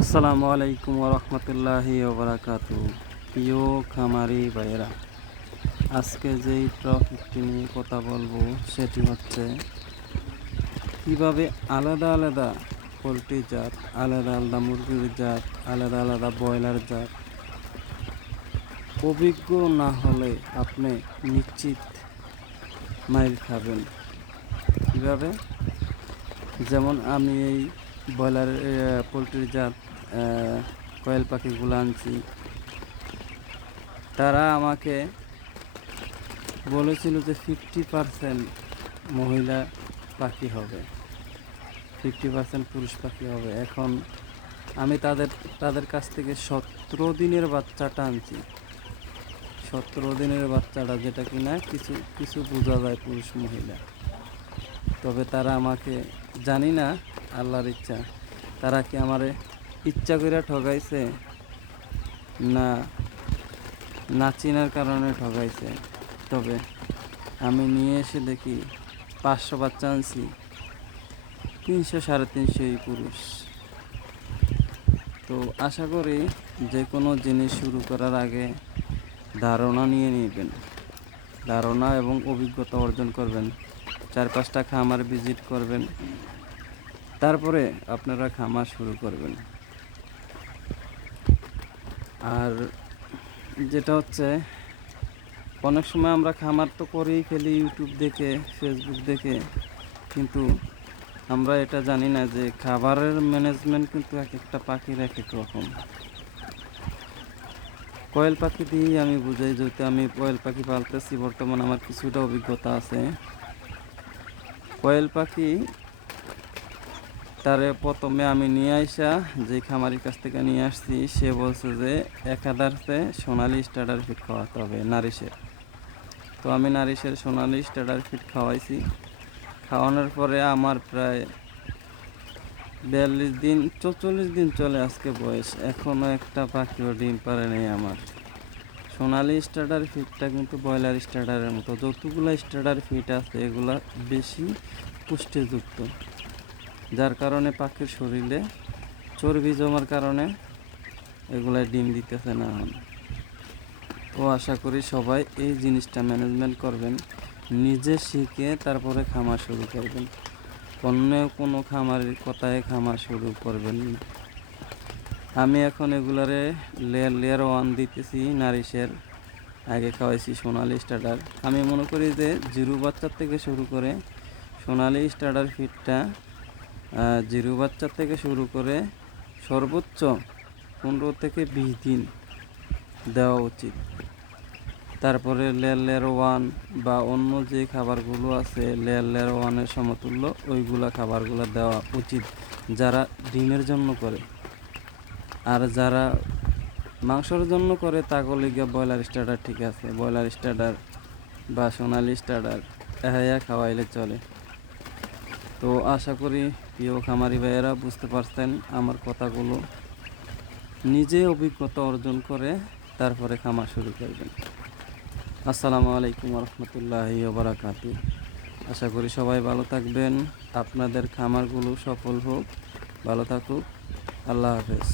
আসসালামু আলাইকুম ওরহমতুল্লাহি ওবরাকাতু। প্রিয় খামারি ভাইয়েরা, আজকে যেই টপিকটি নিয়ে কথা বলবো সেটি হচ্ছে কিভাবে আলাদা আলাদা পোলট্রি জাত, আলাদা আলাদা মুরগির জাত, আলাদা আলাদা ব্রয়লার জাত অভিজ্ঞ না হলে আপনি নিশ্চিত মাইর খাবেন। কিভাবে? যেমন আমি এই ব্রয়লার পোলট্রির জাত কয়েল পাখিগুলো আনছি, তারা আমাকে বলেছিল যে 50% মহিলা পাখি হবে, 50% পুরুষ পাখি হবে। এখন আমি তাদের কাছ থেকে 17 দিনের বাচ্চাটা আনছি। 17 দিনের বাচ্চাটা, যেটা কিনা কিছু কিছু বোঝা যায় পুরুষ মহিলা। তবে তারা আমাকে, জানি না, আল্লাহর ইচ্ছা, তারা কি আমারে ইচ্ছা করে ঠকাইছে না না চিনার কারণে ঠকাইছে। তবে আমি নিয়ে এসে দেখি 500 বাচ্চা আনছি, 300 350 পুরুষ। তো আশা করি যে কোনো জিনিস শুরু করার আগে ধারণা নিয়ে নেবেন, ধারণা এবং অভিজ্ঞতা অর্জন করবেন, 4-5টা খামার ভিজিট করবেন, তারপরে আপনারা খামার শুরু করবেন। আর যেটা হচ্ছে, অনেক সময় আমরা খামার তো করেই ফেলি ইউটিউব দেখে, ফেসবুক দেখে, কিন্তু আমরা এটা জানি না যে খাবারের ম্যানেজমেন্ট কিন্তু এক একটা পাখির এক এক রকম। কয়েল পাখি দিয়েই আমি বুঝাই, যেহেতু আমি কয়েল পাখি পালতেছি, বর্তমানে আমার কিছুটা অভিজ্ঞতা আছে। কয়েল পাখি তারে প্রথমে আমি নিয়ে আসা, যে খামারির কাছ থেকে নিয়ে আসছি, সে বলছে যে 1000 সোনালি স্টার্টার ফিট খাওয়াতে হবে নারিশের। তো আমি নারিশের সোনালি স্টার্টার ফিট খাওয়াইছি। খাওয়ানোর পরে আমার প্রায় 42 দিন 44 দিন চলে আজকে বয়স, এখনও একটা পাখিও ডিম পারে নেই আমার। সোনালি স্টার্টার ফিটটা কিন্তু ব্রয়লার স্টার্টারের মতো, যতগুলো স্টার্টার ফিট আছে এগুলা বেশি পুষ্টিযুক্ত, যার কারণে পাখির শরীরে চর্বি জমার কারণে এগুলাই ডিম দিতেছে না। তো আশা করি সবাই এই জিনিসটা ম্যানেজমেন্ট করবেন, নিজে শিখে তারপরে খামার শুরু করবেন। অন্য কোনো খামারের কথায় খামার শুরু করবেন না। আমি এখন এগুলারে লেয়ার 1 দিতেছি নারিশের, আগে খাওয়াইছি সোনালি স্টার্টার। আমি মনে করি যে জিরো বাচ্চার থেকে শুরু করে সোনালি স্টার্টার ফিডটা জিরো বাচ্চার থেকে শুরু করে সর্বোচ্চ 15 থেকে 20 দিন দেওয়া উচিত। তারপরে লেয়ার 1 বা অন্য যে খাবারগুলো আছে লেয়ার 1-এর সমতুল্য, ওইগুলা খাবারগুলো দেওয়া উচিত যারা ডিমের জন্য করে। আর যারা মাংসের জন্য করে তাগুলি গিয়ে ব্রয়লার স্টার্টার ঠিক আছে, ব্রয়লার স্টার্টার বা সোনালি স্টার্টার এহাইয়া খাওয়াইলে চলে। তো আশা করি প্রিয় খামারি ভাইয়েরা বুঝতে পারছেন আমার কথাগুলো, নিজে অভিজ্ঞতা অর্জন করে তারপরে খামার শুরু করবেন। আসসালামু আলাইকুম রহমতুল্লাহি ওবরাকাতু। আশা করি সবাই ভালো থাকবেন, আপনাদের খামারগুলো সফল হোক, ভালো থাকুক। আল্লাহ হাফেজ।